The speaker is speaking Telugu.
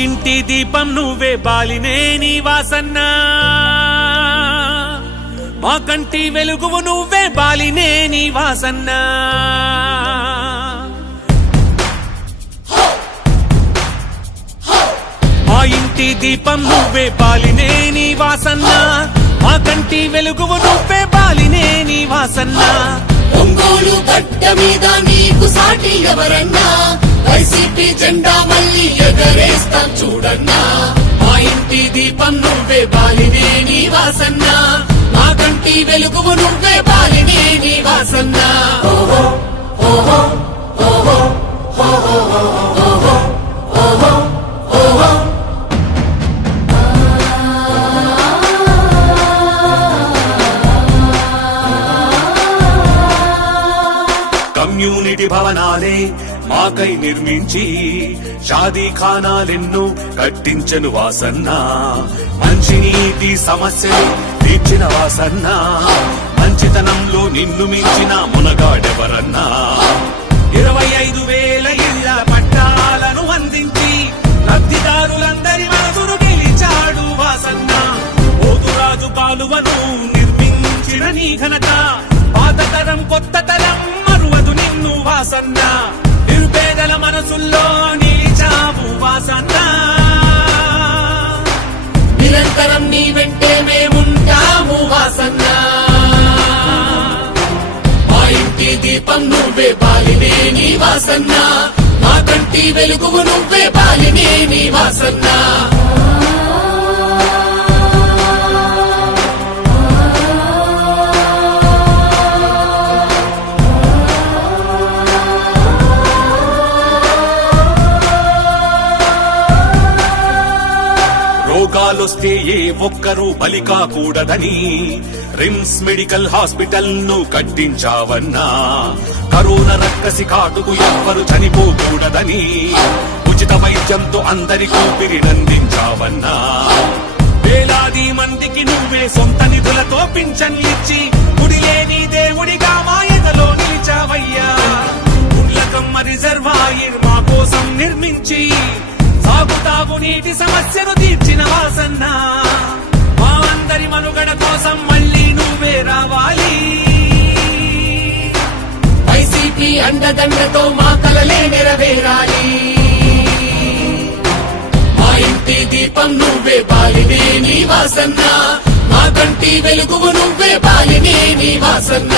ఇంటి దీపం నువ్వే బాలినే నీ వాసన్న మా కంటి వెలుగువు నువ్వే బాలినే నీ వాసన్న మా ఇంటి దీపం నువ్వే బాలినే నీ వాసన్న మా కంటి వెలుగువు నువ్వే బాలినే నీ వాసన్న ఒంగోలు గడ్డ మీద నీకు సాటి ఎవరన్నా వైసీపీ జెండా మళ్ళీ ఎగరేస్తాం చూడన్నా మా ఇంటి దీపం నువ్వే బాలినే నీ వాసన్న మా కంటి వెలుగువు నువ్వే బాలినే నీ వాసన్న ఓహో ఓహో ఓహో ఓహో ఓహో ఓహో ఓహో కమ్యూనిటీ భవనాలే మాకై నిర్మించి షాదీ ఖానాలెన్నో కట్టించను వాసన్న మంచినీటి సమస్యలు తీర్చిన వాసన్న మంచితనంలో నిన్ను మించిన మునగాడెవరన్నా 25,000 ఇళ్ల పట్టాలను అందించి లబ్ధిదారులందరి మనసును గెలిచాడు వాసన్న పోతురాజు కాలువను నిర్మించిన నీ ఘనత పాత తరం కొత్త తరం మరువదు నిన్ను వాసన్న నిరుపేదల మనసుల్లో నిలిచావు వాసన్న నిరంతరం నీ వెంటే మేముంటాము వాసన్న మా ఇంటి దీపం నువ్వే బాలినే నీ వాసన్న మా కంటి వెలుగువు నువ్వే బాలినే నీ వాసన్న రోగాలొస్తే ఏ ఒక్కరూ బలి కాకూడదని రిమ్స్ మెడికల్ హాస్పిటల్ ను కట్టించావన్నా కరోనా రక్కసి కాటుకు ఎవ్వరు చనిపోకూడదని ఉచిత వైద్యంతో అందరి ఊపిరినందించావన్నా వేలాది మందికి నువ్వే సొంత నిధులతో పింఛన్లిచ్చి గుడిలేని దేవుడిగా మా ఎదలో నిలిచావయ్యా గుండ్లకమ్మ రిజర్వాయర్ మా కోసం నిర్మించి సాగుతాగు నీటి సమస్యను తీర్చిన వాసన్న మా అందరి మనుగడ కోసం మళ్ళీ నువ్వే రావాలి వైసీపీ అండదండతో మా కలలే నెరవేరాలి మా ఇంటి దీపం నువ్వే బాలినే నీ వాసన్న మా కంటి వెలుగువు నువ్వే బాలినే నీ వాసన్న